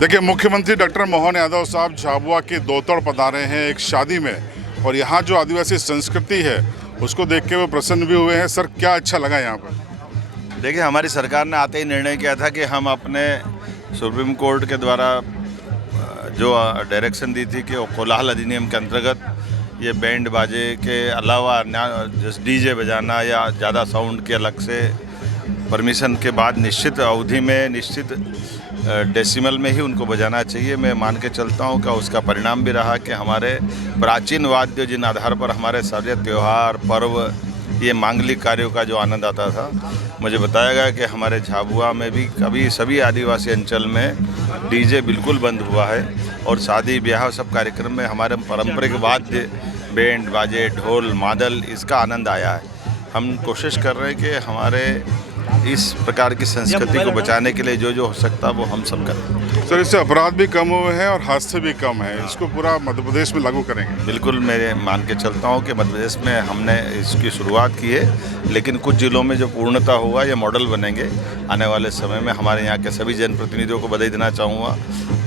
देखिए, मुख्यमंत्री डॉक्टर मोहन यादव साहब झाबुआ के दौतड़ पधारे हैं एक शादी में, और यहाँ जो आदिवासी संस्कृति है उसको देख के वो प्रसन्न भी हुए हैं। सर, क्या अच्छा लगा यहाँ पर? देखिए, हमारी सरकार ने आते ही निर्णय किया था कि हम अपने सुप्रीम कोर्ट के द्वारा जो डायरेक्शन दी थी कि वो कोलाहल अधिनियम के अंतर्गत ये बैंड बाजे के अलावा जैसे डीजे बजाना या ज़्यादा साउंड के अलग से परमिशन के बाद निश्चित अवधि में निश्चित डेसिमल में ही उनको बजाना चाहिए। मैं मान के चलता हूँ कि उसका परिणाम भी रहा कि हमारे प्राचीन वाद्य जिन आधार पर हमारे सारे त्यौहार पर्व ये मांगलिक कार्यों का जो आनंद आता था, मुझे बताया गया कि हमारे झाबुआ में भी कभी सभी आदिवासी अंचल में डीजे बिल्कुल बंद हुआ है और शादी ब्याह सब कार्यक्रम में हमारे पारंपरिक वाद्य बैंड बाजे ढोल मादल इसका आनंद आया है। हम कोशिश कर रहे हैं कि हमारे इस प्रकार की संस्कृति को बचाने के लिए जो जो हो सकता है वो हम सब करें। सर, इससे अपराध भी कम हुए हैं और हादसे भी कम है, इसको पूरा मध्य प्रदेश में लागू करेंगे? बिल्कुल, मैं मान के चलता हूँ कि मध्य प्रदेश में हमने इसकी शुरुआत की है, लेकिन कुछ जिलों में जो पूर्णता होगा ये मॉडल बनेंगे आने वाले समय में। हमारे यहाँ के सभी जनप्रतिनिधियों को बधाई देना चाहूँगा,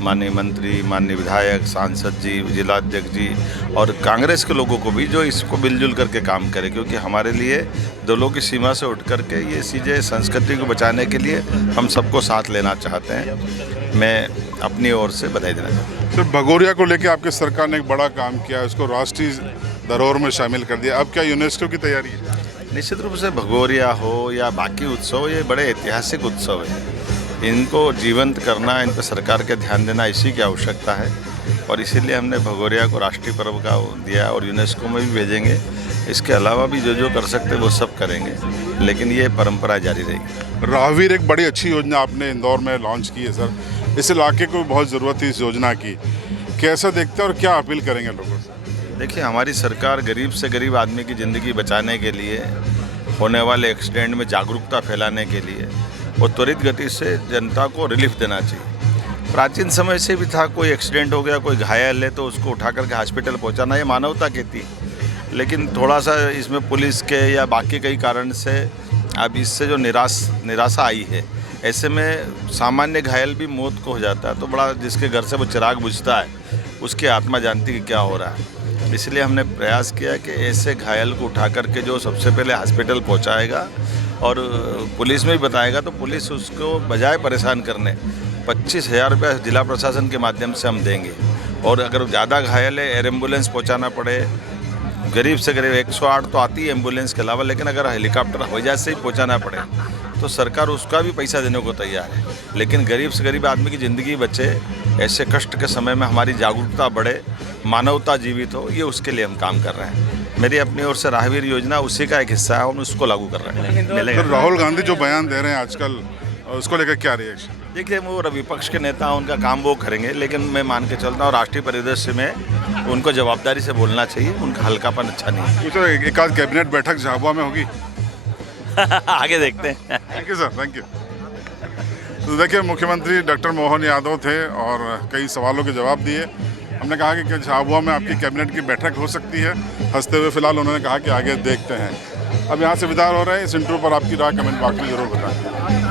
माननीय मंत्री, माननीय विधायक, सांसद जी, जिलाध्यक्ष जी और कांग्रेस के लोगों को भी जो इसको मिलजुल करके काम करें, क्योंकि हमारे लिए दलों की सीमा से उठ करके ये चीज़ें संस्कृति को बचाने के लिए हम सबको साथ लेना चाहते हैं। मैं अपनी ओर से बधाई देना चाहता हूँ। सर, भगोरिया को लेकर आपके सरकार ने एक बड़ा काम किया, उसको राष्ट्रीय धरोहर में शामिल कर दिया। अब क्या यूनेस्को की तैयारी है? निश्चित रूप से भगोरिया हो या बाकी उत्सव, ये बड़े ऐतिहासिक उत्सव है, इनको जीवंत करना, इन पर सरकार के ध्यान देना इसी की आवश्यकता है और इसीलिए हमने भगोरिया को राष्ट्रीय पर्व का दिया और यूनेस्को में भी भेजेंगे। इसके अलावा भी जो जो कर सकते वो सब करेंगे, लेकिन ये परंपरा जारी रहेगी। राहवीर एक बड़ी अच्छी योजना आपने इंदौर में लॉन्च की है सर, इस इलाके को बहुत ज़रूरत थी इस योजना की, कैसा देखते हैं और क्या अपील करेंगे लोगों से? देखिए, हमारी सरकार गरीब से गरीब आदमी की ज़िंदगी बचाने के लिए, होने वाले एक्सीडेंट में जागरूकता फैलाने के लिए और त्वरित गति से जनता को रिलीफ देना चाहिए। प्राचीन समय से भी था, कोई एक्सीडेंट हो गया, कोई घायल है तो उसको उठा करके हॉस्पिटल पहुंचाना ये मानवता कहती है, लेकिन थोड़ा सा इसमें पुलिस के या बाकी कई कारण से अब इससे जो निराशा आई है, ऐसे में सामान्य घायल भी मौत को हो जाता है, तो बड़ा जिसके घर से वो चिराग बुझता है उसकी आत्मा जानती कि क्या हो रहा है। इसलिए हमने प्रयास किया कि ऐसे घायल को उठा करके जो सबसे पहले हॉस्पिटल पहुंचाएगा और पुलिस में भी बताएगा, तो पुलिस उसको बजाय परेशान करने 25,000 रुपये जिला प्रशासन के माध्यम से हम देंगे। और अगर ज़्यादा घायल है, एयर एम्बुलेंस पहुंचाना पड़े, गरीब से गरीब 108 तो आती है एम्बुलेंस के अलावा, लेकिन अगर हेलीकॉप्टर हवाई जहाज से ही पहुंचाना पड़े तो सरकार उसका भी पैसा देने को तैयार है। लेकिन गरीब से गरीब आदमी की ज़िंदगी बचे, ऐसे कष्ट के समय में हमारी जागरूकता बढ़े, मानवता जीवित हो, ये उसके लिए हम काम कर रहे हैं। मेरी अपनी ओर से राहवीर योजना उसी का एक हिस्सा है, हम उसको लागू कर रहे हैं। तो राहुल गांधी जो बयान दे रहे हैं आजकल, उसको लेकर क्या रिएक्शन? देखिए, वो विपक्ष के नेता उनका काम वो करेंगे, लेकिन मैं मान के चलता हूँ राष्ट्रीय परिदृश्य में उनको जवाबदारी से बोलना चाहिए, उनका हल्कापन अच्छा नहीं है। तो एक आध कैबिनेट बैठक झाबुआ में होगी? आगे देखते हैं। Thank you sir, thank you. तो देखिए, मुख्यमंत्री डॉक्टर मोहन यादव थे और कई सवालों के जवाब दिए। हमने कहा कि झाबुआ में आपकी कैबिनेट की बैठक हो सकती है, हंसते हुए फिलहाल उन्होंने कहा कि आगे देखते हैं। अब यहाँ से विदा हो रहे हैं। इस इंटरव्यू पर आपकी राय कमेंट बॉक्स में जरूर बताएं।